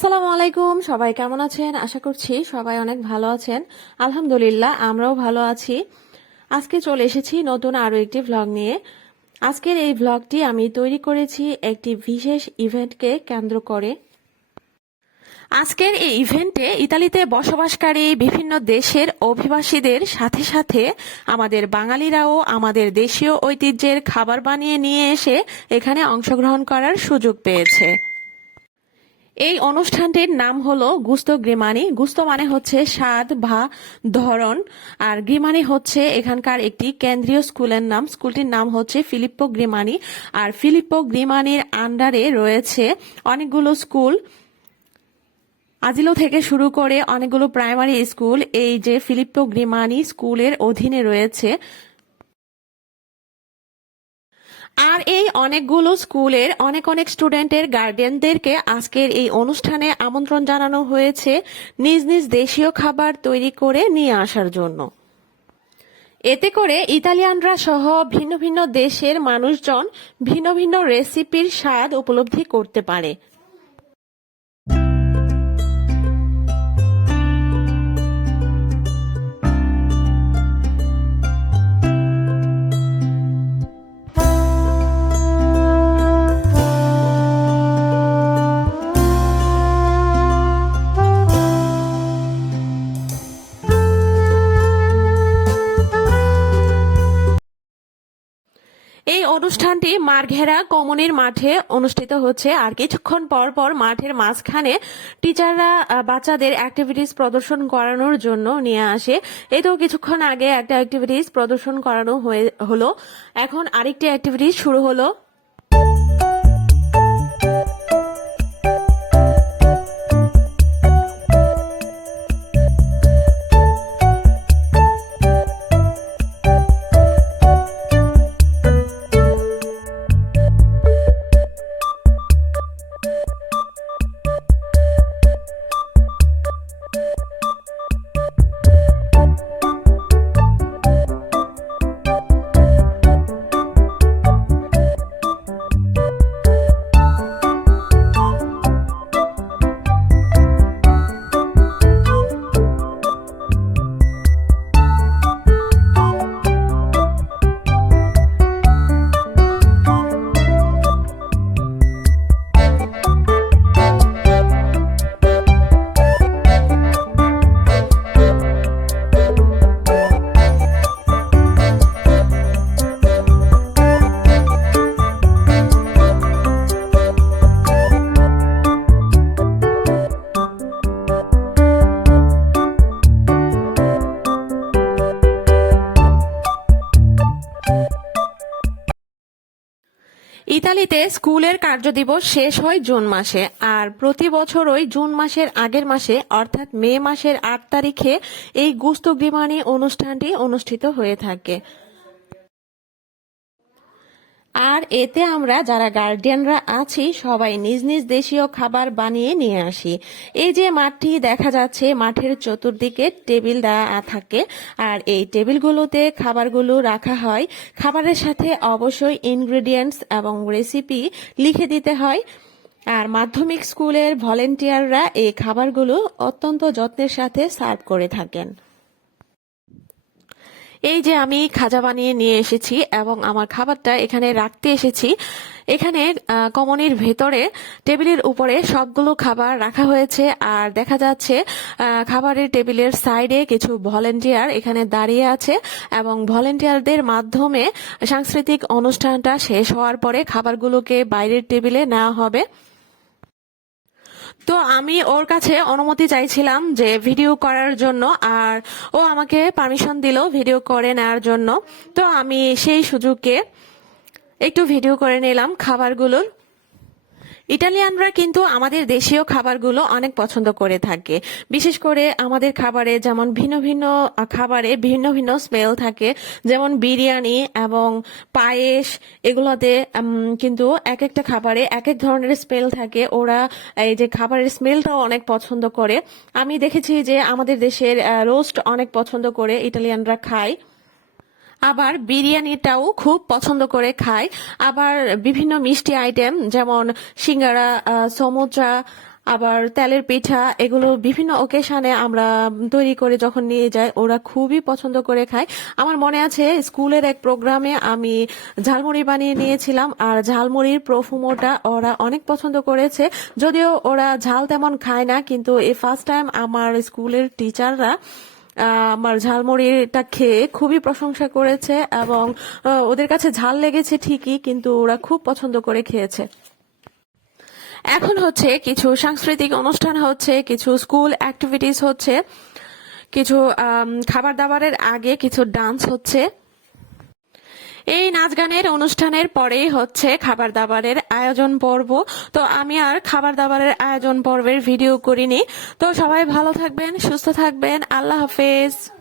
আসসালামু আলাইকুম, সবাই কেমন আছেন? আশা করছি সবাই অনেক ভালো আছেন। আলহামদুলিল্লাহ, আমরাও ভালো আছি। আজকে চলে এসেছি নতুন আরও একটি ভ্লগ নিয়ে। আজকের এই ভ্লগটি আমি তৈরি করেছি একটি বিশেষ ইভেন্টকে কেন্দ্র করে। আজকের এই ইভেন্টে ইতালিতে বসবাসকারী বিভিন্ন দেশের অভিবাসীদের সাথে সাথে আমাদের বাঙালিরাও আমাদের দেশীয় ঐতিহ্যের খাবার বানিয়ে নিয়ে এসে এখানে অংশগ্রহণ করার সুযোগ পেয়েছে। এই অনুষ্ঠানটির নাম হলো গুস্তো গ্রিমানি। গুস্তো মানে হচ্ছে স্বাদ বা ধরন। আর গ্রিমানি হচ্ছে এখানকার একটি কেন্দ্রীয় স্কুলের নাম। স্কুলটির নাম হচ্ছে ফিলিপ্পো গ্রিমানি। আর ফিলিপ্পো গ্রিমানির আন্ডারে রয়েছে অনেকগুলো স্কুল। আজিলো থেকে শুরু করে অনেকগুলো প্রাইমারি স্কুল। এই যে ফিলিপ্পো গ্রিমানি স্কুলের অধীনে রয়েছে আর এই অনেকগুলো স্কুলের অনেক অনেক স্টুডেন্টের গার্ডিয়ানদেরকে আজকের এই অনুষ্ঠানে আমন্ত্রণ জানানো হয়েছে নিজ নিজ দেশীয় খাবার তৈরি করে নিয়ে আসার জন্য। এতে করে ইতালিয়ানরা সহ ভিন্ন ভিন্ন দেশের মানুষজন ভিন্ন ভিন্ন রেসিপির স্বাদ উপলব্ধি করতে পারে। অনুষ্ঠানটি মারঘেরা কমনের মাঠে অনুষ্ঠিত হচ্ছে আর কিছুক্ষণ পর পর মাঠের মাঝখানে টিচাররা বাচ্চাদের অ্যাক্টিভিটিস প্রদর্শন করানোর জন্য নিয়ে আসে। এই তো কিছুক্ষণ আগে একটা অ্যাক্টিভিটিস প্রদর্শন করানো হয়ে, হলো। এখন আরেকটি অ্যাক্টিভিটিস শুরু হলো। ইতালিতে স্কুলের কার্যদিবস শেষ হয় জুন মাসে, আর প্রতি বছরই জুন মাসের আগের মাসে, অর্থাৎ মে মাসের আট তারিখে, এই গুস্ত গ্রিমানি অনুষ্ঠানটি অনুষ্ঠিত হয়ে থাকে। আর এতে আমরা যারা গার্ডিয়ানরা আছি, সবাই নিজ নিজ দেশীয় খাবার বানিয়ে নিয়ে আসি। এই যে মাঠটি দেখা যাচ্ছে, মাঠের চতুর্দিকে টেবিল দেওয়া থাকে আর এই টেবিলগুলোতে খাবারগুলো রাখা হয়। খাবারের সাথে অবশ্যই ইনগ্রেডিয়েন্টস এবং রেসিপি লিখে দিতে হয়। আর মাধ্যমিক স্কুলের ভলেন্টিয়াররা এই খাবারগুলো অত্যন্ত যত্নের সাথে সার্ভ করে থাকেন। এই যে আমি খাজা বানিয়ে নিয়ে এসেছি এবং আমার খাবারটা এখানে রাখতে এসেছি, এখানে কমনির ভেতরে, টেবিলের উপরে সবগুলো খাবার রাখা হয়েছে আর দেখা যাচ্ছে খাবারের টেবিলের সাইডে কিছু ভলেন্টিয়ার এখানে দাঁড়িয়ে আছে এবং ভলেন্টিয়ারদের মাধ্যমে সাংস্কৃতিক অনুষ্ঠানটা শেষ হওয়ার পরে খাবারগুলোকে বাইরের টেবিলে নেওয়া হবে। তো আমি ওর কাছে অনুমতি চাইছিলাম যে ভিডিও করার জন্য, আর ও আমাকে পারমিশন দিল ভিডিও করে নেওয়ার জন্য। তো আমি সেই সুযোগে একটু ভিডিও করে নিলাম খাবারগুলোর। ইটালিয়ানরা কিন্তু আমাদের দেশীয় খাবারগুলো অনেক পছন্দ করে থাকে। বিশেষ করে আমাদের খাবারে যেমন ভিন্ন ভিন্ন খাবারে ভিন্ন ভিন্ন স্মেল থাকে। যেমন বিরিয়ানি এবং পায়েস, এগুলোতে কিন্তু এক একটা খাবারে এক এক ধরনের স্মেল থাকে। ওরা এই যে খাবারের স্মেলটাও অনেক পছন্দ করে। আমি দেখেছি যে আমাদের দেশের রোস্ট অনেক পছন্দ করে ইটালিয়ানরা খায়। আবার বিরিয়ানিটাও খুব পছন্দ করে খায়। আবার বিভিন্ন মিষ্টি আইটেম, যেমন সিঙ্গারা সমুচা, আবার তেলের পিঠা, এগুলো বিভিন্ন ওকেশনে আমরা তৈরি করে যখন নিয়ে যাই, ওরা খুবই পছন্দ করে খায়। আমার মনে আছে, স্কুলের এক প্রোগ্রামে আমি ঝালমুড়ি বানিয়ে নিয়েছিলাম, আর ঝালমুড়ির প্রফুমোটা ওরা অনেক পছন্দ করেছে। যদিও ওরা ঝাল তেমন খায় না, কিন্তু এই ফার্স্ট টাইম আমার স্কুলের টিচাররা আমার ঝালমুড়িটা খেয়ে খুবই প্রশংসা করেছে এবং ওদের কাছে ঝাল লেগেছে ঠিকই, কিন্তু ওরা খুব পছন্দ করে খেয়েছে। এখন হচ্ছে কিছু সাংস্কৃতিক অনুষ্ঠান হচ্ছে, কিছু স্কুল অ্যাক্টিভিটিস হচ্ছে, কিছু খাবার দাবারের আগে কিছু ডান্স হচ্ছে। এই নাচ গানের অনুষ্ঠানের পরেই হচ্ছে খাবার দাবারের আয়োজন পর্ব। তো আমি আর খাবার দাবারের আয়োজন পর্বের ভিডিও করিনি। তো সবাই ভালো থাকবেন, সুস্থ থাকবেন। আল্লাহ হাফেজ।